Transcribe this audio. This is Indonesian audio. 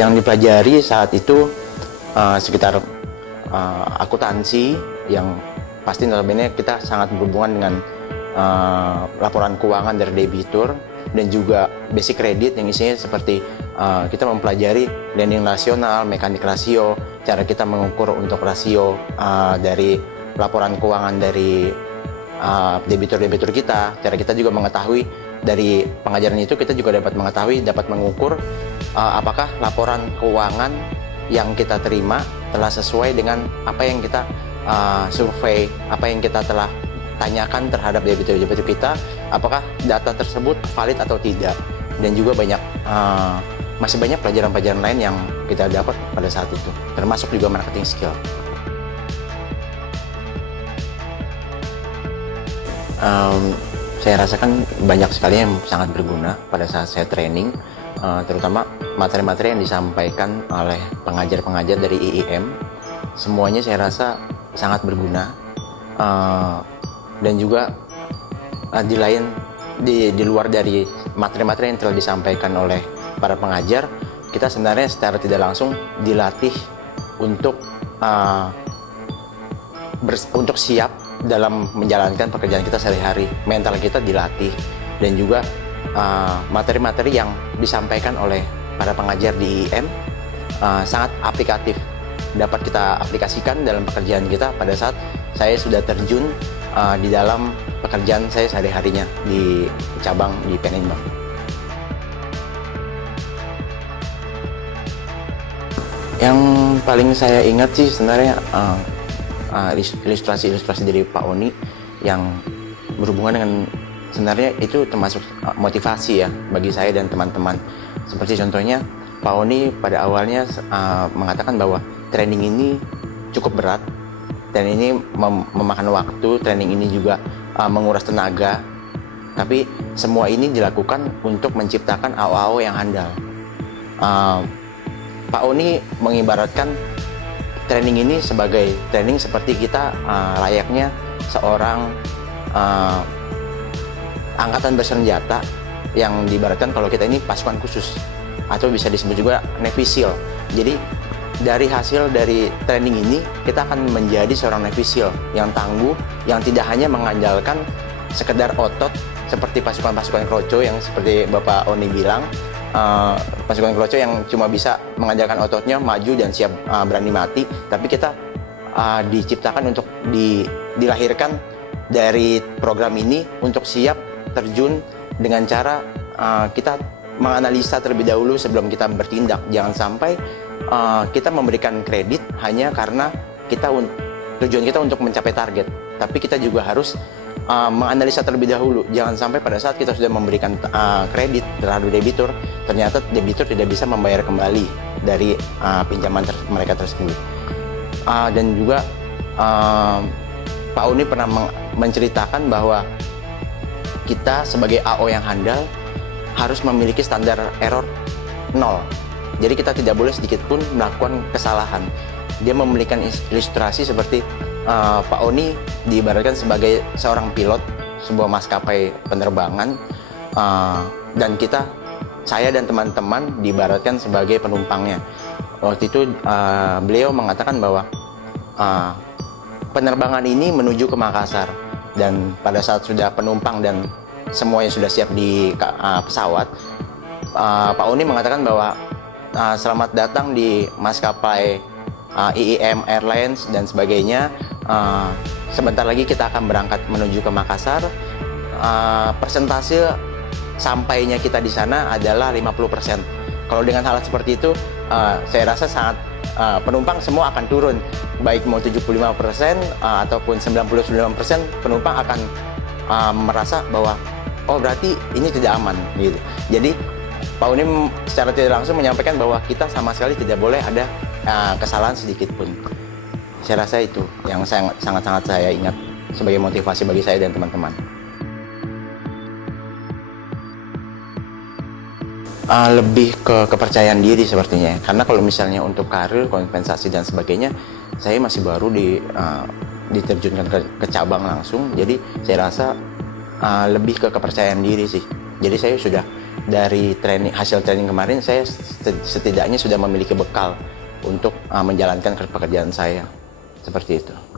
Yang dipelajari saat itu sekitar akuntansi, yang pasti notabene kita sangat berhubungan dengan laporan keuangan dari debitur, dan juga basic kredit yang isinya seperti kita mempelajari lending nasional, mekanik rasio, cara kita mengukur untuk rasio dari laporan keuangan dari debitur-debitur kita. Cara kita juga mengetahui dari pengajaran itu, kita juga dapat mengetahui, dapat mengukur apakah laporan keuangan yang kita terima telah sesuai dengan apa yang kita survei, apa yang kita telah tanyakan terhadap debitur-debitur kita, apakah data tersebut valid atau tidak. Dan juga masih banyak pelajaran-pelajaran lain yang kita dapat pada saat itu, termasuk juga marketing skill. Saya rasakan banyak sekali yang sangat berguna pada saat saya training, terutama materi-materi yang disampaikan oleh pengajar-pengajar dari IIM. Semuanya saya rasa sangat berguna, dan juga di luar dari materi-materi yang telah disampaikan oleh para pengajar, kita sebenarnya secara tidak langsung dilatih untuk siap dalam menjalankan pekerjaan kita sehari-hari. Mental kita dilatih, dan juga materi-materi yang disampaikan oleh para pengajar di IIM sangat aplikatif, dapat kita aplikasikan dalam pekerjaan kita pada saat saya sudah terjun di dalam pekerjaan saya sehari-harinya di cabang di PNN Bank. Yang paling saya ingat sih sebenarnya ilustrasi-ilustrasi dari Pak Oni yang berhubungan dengan, sebenarnya itu termasuk motivasi ya bagi saya dan teman-teman. Seperti contohnya Pak Oni pada awalnya mengatakan bahwa training ini cukup berat, dan ini memakan waktu, training ini juga menguras tenaga, tapi semua ini dilakukan untuk menciptakan AO-AO yang handal. Pak Oni mengibaratkan training ini sebagai training seperti kita layaknya seorang angkatan bersenjata, yang diibaratkan kalau kita ini pasukan khusus, atau bisa disebut juga Navy SEAL. Jadi dari hasil dari training ini, kita akan menjadi seorang Navy SEAL yang tangguh, yang tidak hanya mengandalkan sekedar otot seperti pasukan-pasukan kroco yang seperti Bapak Oni bilang, pasukan kroco yang cuma bisa mengandalkan ototnya, maju dan siap berani mati. Tapi kita diciptakan untuk dilahirkan dari program ini untuk siap terjun dengan cara kita menganalisa terlebih dahulu sebelum kita bertindak. Jangan sampai kita memberikan kredit hanya karena tujuan kita untuk mencapai target, tapi kita juga harus menganalisa terlebih dahulu. Jangan sampai pada saat kita sudah memberikan kredit terhadap debitur, ternyata debitur tidak bisa membayar kembali dari pinjaman mereka tersebut. Dan juga Pak Uni pernah menceritakan bahwa kita sebagai AO yang handal harus memiliki standar error 0. Jadi kita tidak boleh sedikit pun melakukan kesalahan. Dia memberikan ilustrasi seperti Pak Oni diibaratkan sebagai seorang pilot sebuah maskapai penerbangan, dan saya dan teman-teman diibaratkan sebagai penumpangnya. Waktu itu beliau mengatakan bahwa penerbangan ini menuju ke Makassar, dan pada saat sudah penumpang dan semuanya sudah siap di pesawat, Pak Oni mengatakan bahwa selamat datang di maskapai IIM Airlines dan sebagainya. Sebentar lagi kita akan berangkat menuju ke Makassar. Persentase sampainya kita di sana adalah 50%. Kalau dengan hal seperti itu, saya rasa sangat penumpang semua akan turun. Baik mau 75% ataupun 99%, penumpang akan merasa bahwa oh berarti ini tidak aman gitu. Jadi Pak Uni secara tidak langsung menyampaikan bahwa kita sama sekali tidak boleh ada kesalahan sedikit pun. Saya rasa itu yang sangat-sangat saya ingat sebagai motivasi bagi saya dan teman-teman. Lebih ke kepercayaan diri sepertinya. Karena kalau misalnya untuk karir, kompensasi dan sebagainya, saya masih baru diterjunkan ke cabang langsung. Jadi saya rasa lebih ke kepercayaan diri sih. Jadi saya sudah dari hasil training kemarin saya setidaknya sudah memiliki bekal untuk menjalankan pekerjaan saya seperti itu.